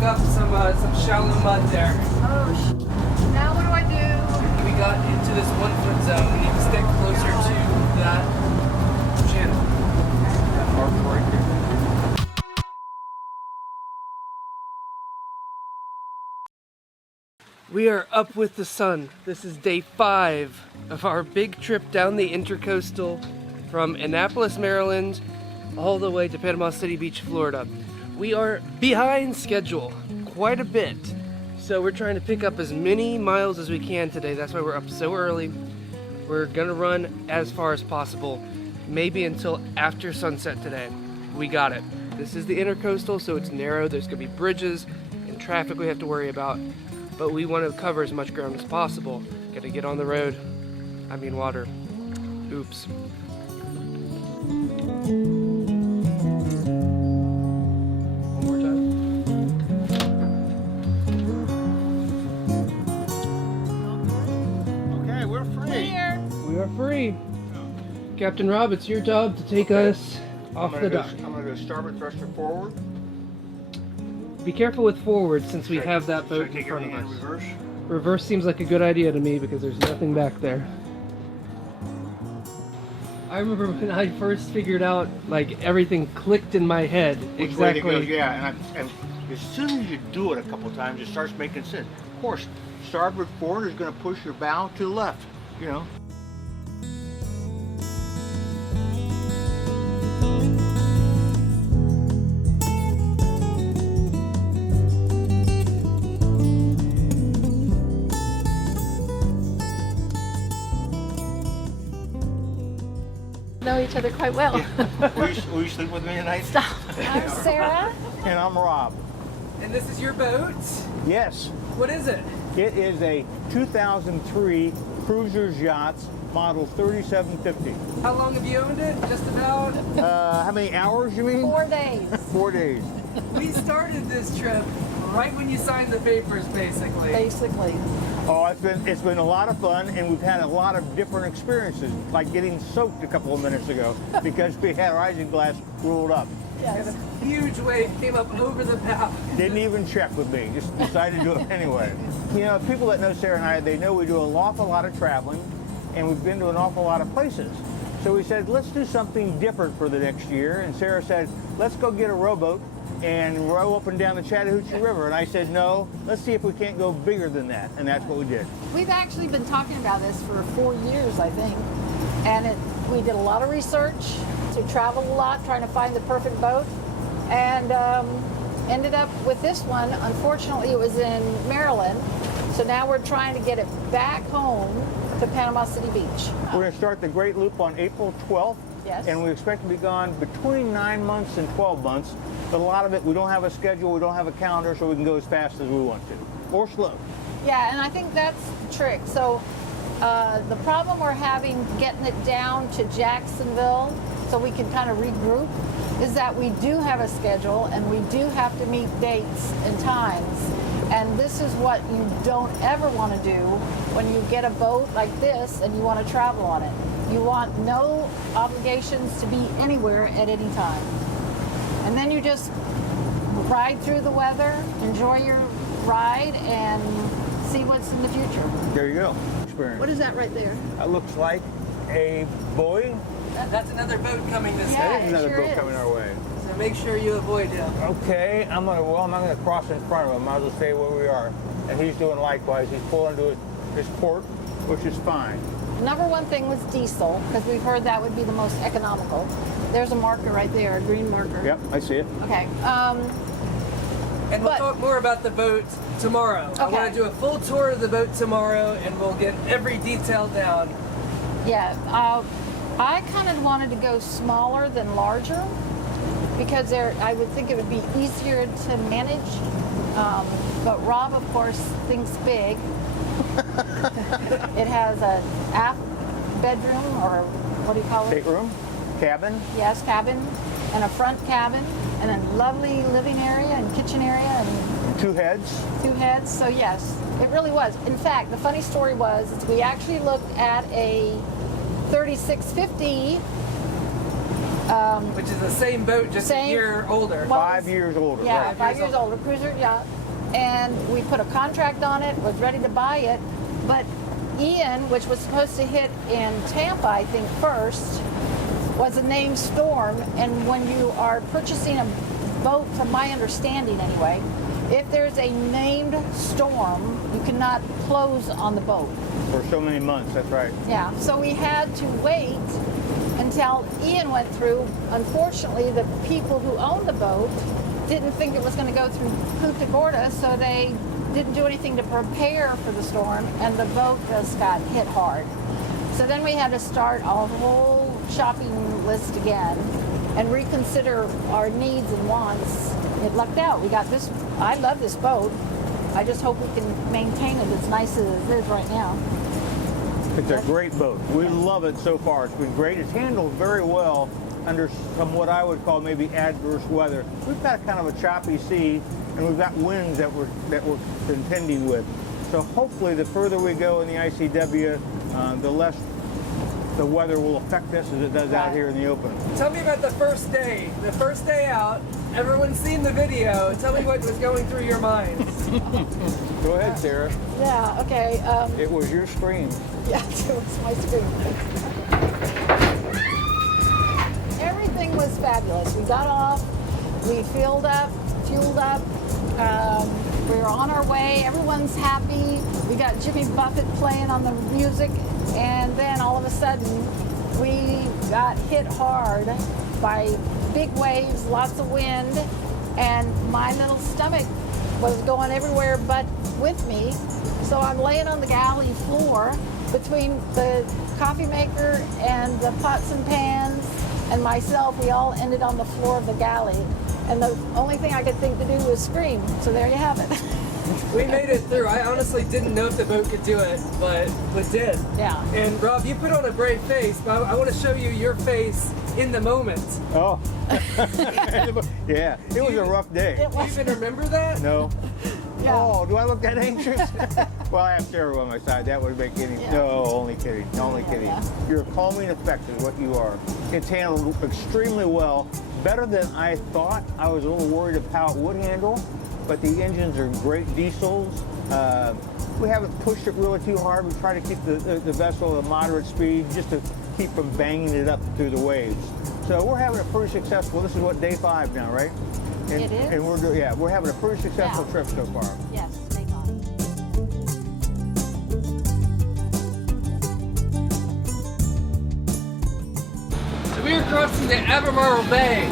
dug up some shallow mud there. Oh, now what do I do? We got into this 1 foot zone. We need to stick closer to that channel. That mark right there. We are up with the sun. This is day 5 of our big trip down the Intercoastal from Annapolis, Maryland, all the way to Panama City Beach, Florida. We are behind schedule quite a bit, so we're trying to pick up as many miles as we can today. That's why we're up so early. We're gonna run as far as possible, maybe until after sunset today. We got it. This is the Intercoastal, so it's narrow. There's gonna be bridges and traffic we have to worry about, but we want to cover as much ground as possible. Gotta get on the road. I mean water. Oops. One more time. Okay, we're free. We are free. Captain Rob, it's your job to take us off the dock. I'm going to go starboard thruster forward. Be careful with forward since we have that boat Should I in take front of everything us. in reverse? Reverse seems like a good idea to me because there's nothing back there. I remember when I first figured out, like, everything clicked in my head. Which way Exactly. it goes, yeah. And as soon as you do it a couple times, it starts making sense. Of course, starboard forward is going to push your bow to the left, you know. Know each other quite well. Will you sleep with me tonight? Stop. I'm Sarah. And I'm Rob. And this is your boat? Yes, What is it? it is a 2003 Cruisers Yachts model 3750. How long have you owned it? Just about? How many hours you mean? 4 days. 4 days. We started this trip right when you signed the papers, basically. Basically. Oh, it's been a lot of fun, and we've had a lot of different experiences, like getting soaked a couple of minutes ago because we had our isinglass rolled up. And Yes. a huge wave came up over the bow. Didn't even check with me, just decided to do it anyway. You know, people that know Sarah and I, they know we do an awful lot of traveling, and we've been to an awful lot of places. So we said, let's do something different for the next year, and Sarah said, let's go get a rowboat and row up and down the Chattahoochee River. And I said, no, let's see if we can't go bigger than that, and that's what we did. We've actually been talking about this for 4 years, I think. And we did a lot of research. We traveled a lot trying to find the perfect boat. And ended up with this one. Unfortunately, it was in Maryland. So now we're trying to get it back home to Panama City Beach. We're going to start the Great Loop on April 12th. Yes. And we expect to be gone between 9 months and 12 months. But a lot of it, we don't have a schedule, we don't have a calendar, so we can go as fast as we want to, or slow. Yeah, and I think that's the trick. So the problem we're having getting it down to Jacksonville so we can kind of regroup is that we do have a schedule and we do have to meet dates and times. And this is what you don't ever want to do when you get a boat like this and you want to travel on it. You want no obligations to be anywhere at any time. And then you just ride through the weather, enjoy your ride, and see what's in the future. There you go. Experience. What is that right there? That looks like a buoy. That's another boat coming this Yeah. way. That is another sure boat is. coming our way. So make sure you avoid him. Okay, I'm not gonna cross in front of him. Might as well stay where we are. And he's doing likewise. He's pulling to his port, which is fine. Number one thing was diesel, because we've heard that would be the most economical. There's a marker right there, a green marker. Yep, I see it. Okay. And we'll But- talk more about the boat tomorrow. I Okay. want to do a full tour of the boat tomorrow, and we'll get every detail down. Yeah. I kind of wanted to go smaller than larger because I would think it would be easier to manage. But Rob, of course, thinks big. It has a aft bedroom, or what do you call it? Stateroom, cabin. Yes, cabin, and a front cabin, and a lovely living area and kitchen area and 2 heads. 2 heads. So yes, it really was. In fact, the funny story was is we actually looked at a 3650 Which is the same boat, just a Same. year older. Well, 5 years older. Yeah, Right. 5 years older, cruiser yacht. And we put a contract on it, was ready to buy it, but Ian, which was supposed to hit in Tampa, I think first, was a named storm. And when you are purchasing a boat, from my understanding anyway, if there's a named storm, you cannot close on the boat. For so many months, that's right. Yeah, so we had to wait until Ian went through. Unfortunately, the people who owned the boat didn't think it was going to go through Punta Gorda, so they didn't do anything to prepare for the storm, and the boat just got hit hard. So then we had to start a whole shopping list again and reconsider our needs and wants. It lucked out. We got this. I love this boat. I just hope we can maintain it as nice as it is right now. It's a great boat. We love it so far. It's been great. It's handled very well under some what I would call maybe adverse weather. We've got kind of a choppy sea, and we've got winds that we're contending with. So hopefully, the further we go in the ICW, the less the weather will affect us as it does out here in the open. Tell me about the first day. The first day out, everyone's seen the video. Tell me what was going through your minds. Go ahead, Sarah. Yeah. Okay. It was your scream. Yeah, it was my screen. Everything was fabulous. We got off, we filled up, fueled up. We were on our way. Everyone's happy. We got Jimmy Buffett playing on the music, and then all of a sudden, we got hit hard by big waves, lots of wind, and my little stomach was going everywhere but with me. So I'm laying on the galley floor between the coffee maker and the pots and pans and myself. We all ended on the floor of the galley. And the only thing I could think to do was scream. So there you have it. We made it through. I honestly didn't know if the boat could do it, but did. Yeah. And Rob, you put on a brave face, but I want to show you your face in the moment. Oh. Yeah, it was a rough day. It Do you was, even remember that? No. yeah. Oh, do I look that anxious? Well, I have Sarah on my side. That would make any. Yeah. No, only kidding. Only kidding. Yeah. You're a calming effect is what you are. It's handled extremely well. Better than I thought. I was a little worried of how it would handle, but the engines are great diesels. We haven't pushed it really too hard. We try to keep the vessel at a moderate speed just to keep from banging it up through the waves. So we're having a pretty successful. This is what, day 5 now, right? And, It is. And we're having a pretty successful Yeah. trip so far. Yes, thank God. So we are crossing the Albemarle Bay.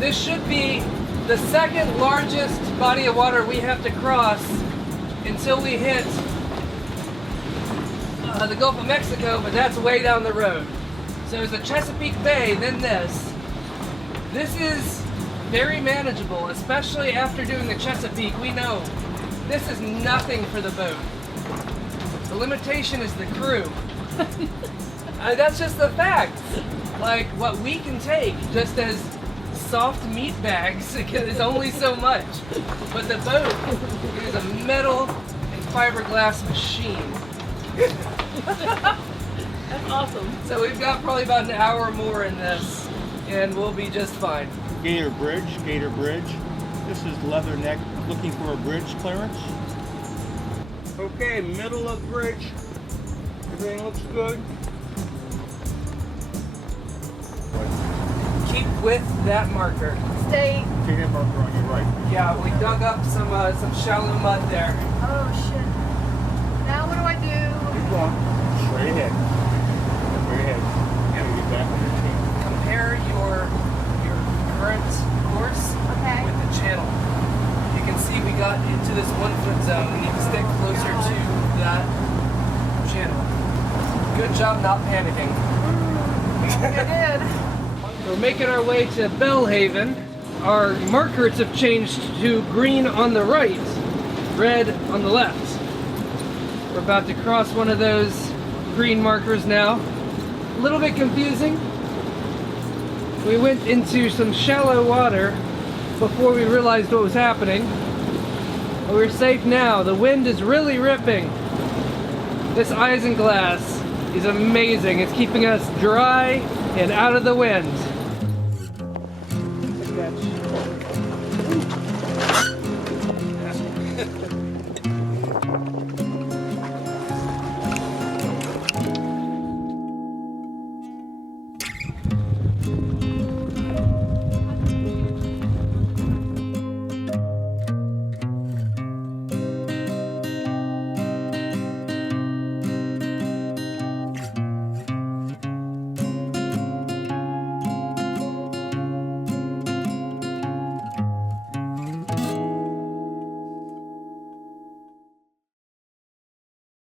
This should be the second largest body of water we have to cross until we hit the Gulf of Mexico, but that's way down the road. So it's the Chesapeake Bay, then this. This is very manageable, especially after doing the Chesapeake. We know this is nothing for the boat. The limitation is the crew. That's just the fact. Like, what we can take just as soft meat bags is only so much. But the boat is a metal and fiberglass machine. That's awesome. So we've got probably about an hour more in this, and we'll be just fine. Gator Bridge. This is Leatherneck looking for a bridge clearance. Okay, middle of bridge. Everything looks good. Keep with that marker. Stay. See that marker on your right. Yeah, we dug up some shallow mud there. Oh, shit. Now what do I do? Keep going. Straight ahead. Straight ahead. And get back on your team. Compare your current course Okay. with the channel. You can see we got into this 1 foot zone. We need to stick closer to that channel. Good job not panicking. I did. We're making our way to Bellhaven. Our markers have changed to green on the right, red on the left. We're about to cross one of those green markers now. A little bit confusing. We went into some shallow water before we realized what was happening. But we're safe now. The wind is really ripping. This isinglass is amazing. It's keeping us dry and out of the wind.